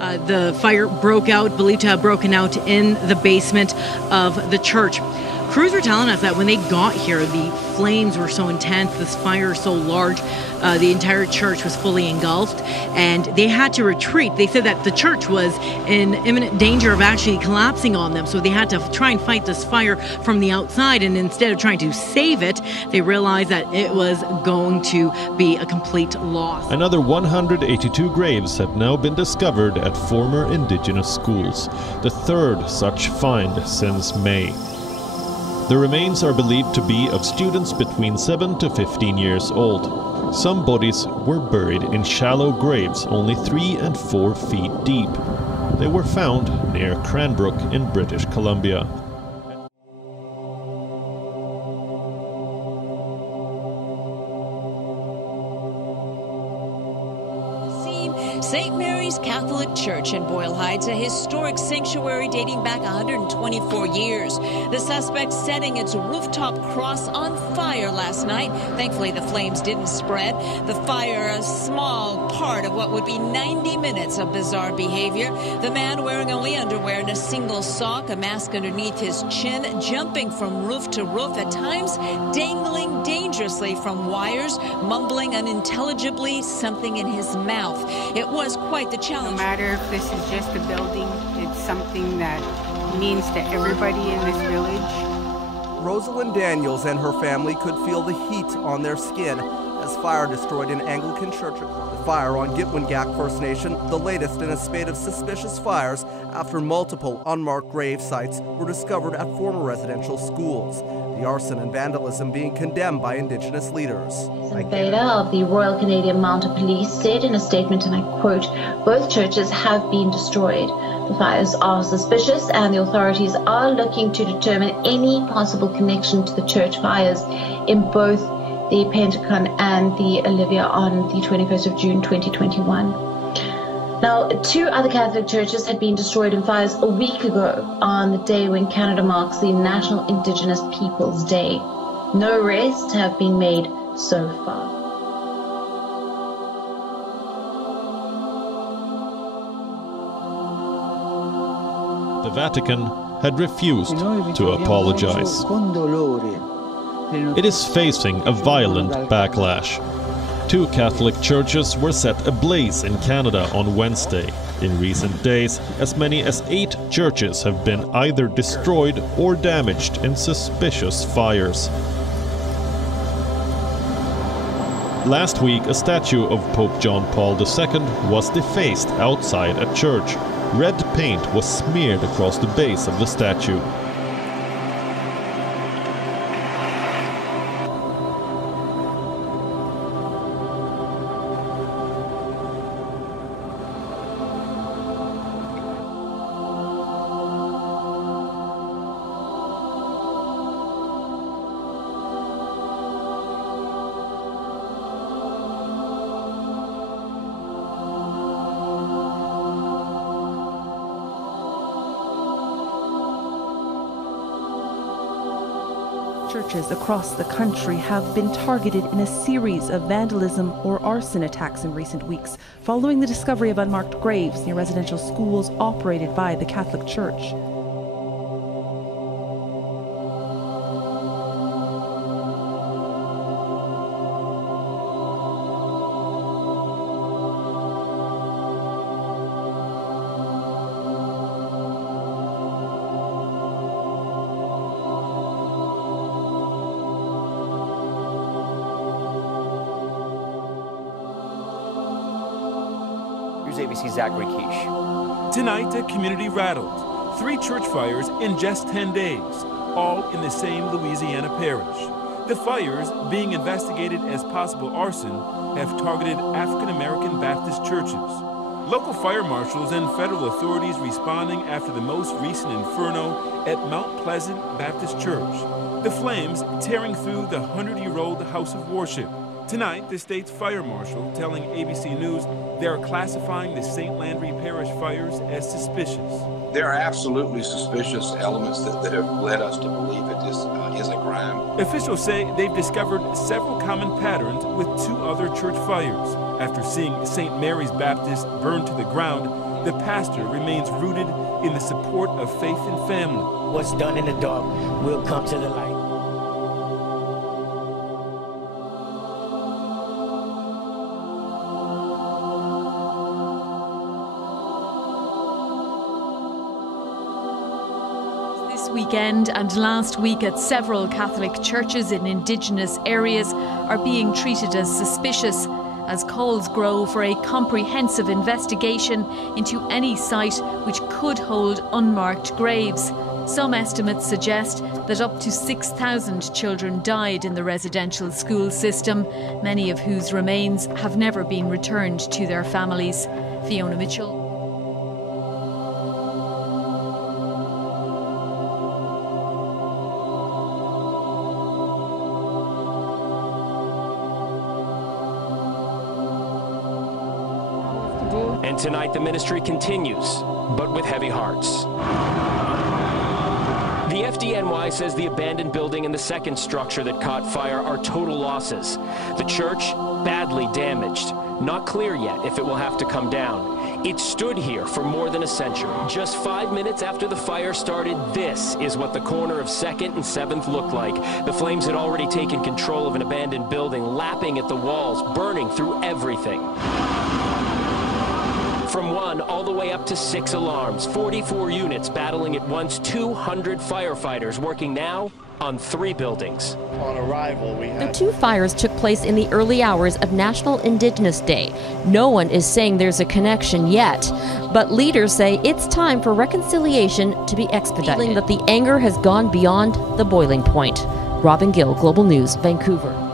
The fire broke out, believed to have broken out in the basement of the church. Crews were telling us that when they got here, the flames were so intense, this fire so large, the entire church was fully engulfed, and they had to retreat. They said that the church was in imminent danger of actually collapsing on them, so they had to try and fight this fire from the outside, and instead of trying to save it, they realized that it was going to be a complete loss. Another 182 graves have now been discovered at former Indigenous schools, the third such find since May. The remains are believed to be of students between 7 to 15 years old. Some bodies were buried in shallow graves only 3 and 4 feet deep. They were found near Cranbrook in British Columbia. St. Mary's Catholic Church in Boyle Heights, a historic sanctuary dating back 124 years. The suspect setting its rooftop cross on fire last night. Thankfully, the flames didn't spread. The fire, a small part of what would be 90 minutes of bizarre behavior. The man wearing only underwear and a single sock, a mask underneath his chin, jumping from roof to roof, at times dangling dangerously from wires, mumbling unintelligibly, something in his mouth. It was quite the challenge. No matter if this is just a building, it's something that means to everybody in this village. Rosalind Daniels and her family could feel the heat on their skin as fire destroyed an Anglican church. The fire on Gitwangak First Nation, the latest in a spate of suspicious fires after multiple unmarked grave sites were discovered at former residential schools. The arson and vandalism being condemned by Indigenous leaders. Beta of the Royal Canadian Mounted Police said in a statement, and I quote, "Both churches have been destroyed. The fires are suspicious and the authorities are looking to determine any possible connection to the church fires in both the Pentagon and the Olivia on the 21st of June 2021. Now, 2 other Catholic churches had been destroyed in fires a week ago on the day when Canada marks the National Indigenous Peoples Day. No arrests have been made so far. The Vatican had refused to apologize. It is facing a violent backlash. 2 Catholic churches were set ablaze in Canada on Wednesday. In recent days, as many as 8 churches have been either destroyed or damaged in suspicious fires. Last week, a statue of Pope John Paul II was defaced outside a church. Red paint was smeared across the base of the statue. Churches across the country have been targeted in a series of vandalism or arson attacks in recent weeks, following the discovery of unmarked graves near residential schools operated by the Catholic Church. ABC's Zachary Quiche. Tonight, a community rattled. 3 church fires in just 10 days, all in the same Louisiana parish. The fires, being investigated as possible arson, have targeted African-American Baptist churches. Local fire marshals and federal authorities responding after the most recent inferno at Mount Pleasant Baptist Church. The flames tearing through the 100-year-old house of worship. Tonight, the state's fire marshal telling ABC News they are classifying the St. Landry Parish fires as suspicious. There are absolutely suspicious elements that have led us to believe that this is a crime. Officials say they've discovered several common patterns with 2 other church fires. After seeing St. Mary's Baptist burned to the ground, the pastor remains rooted in the support of faith and family. What's done in the dark will come to the light. Weekend and last week at several Catholic churches in Indigenous areas are being treated as suspicious as calls grow for a comprehensive investigation into any site which could hold unmarked graves. Some estimates suggest that up to 6,000 children died in the residential school system, many of whose remains have never been returned to their families. Fiona Mitchell. And tonight the ministry continues, but with heavy hearts. The FDNY says the abandoned building and the second structure that caught fire are total losses. The church, badly damaged. Not clear yet if it will have to come down. It stood here for more than a century. Just 5 minutes after the fire started, this is what the corner of 2nd and 7th looked like. The flames had already taken control of an abandoned building, lapping at the walls, burning through everything. From 1 all the way up to 6 alarms, 44 units battling at once, 200 firefighters working now on 3 buildings. On arrival, we had... The 2 fires took place in the early hours of National Indigenous Day. No one is saying there's a connection yet, but leaders say it's time for reconciliation to be expedited, feeling that the anger has gone beyond the boiling point. Robin Gill, Global News, Vancouver.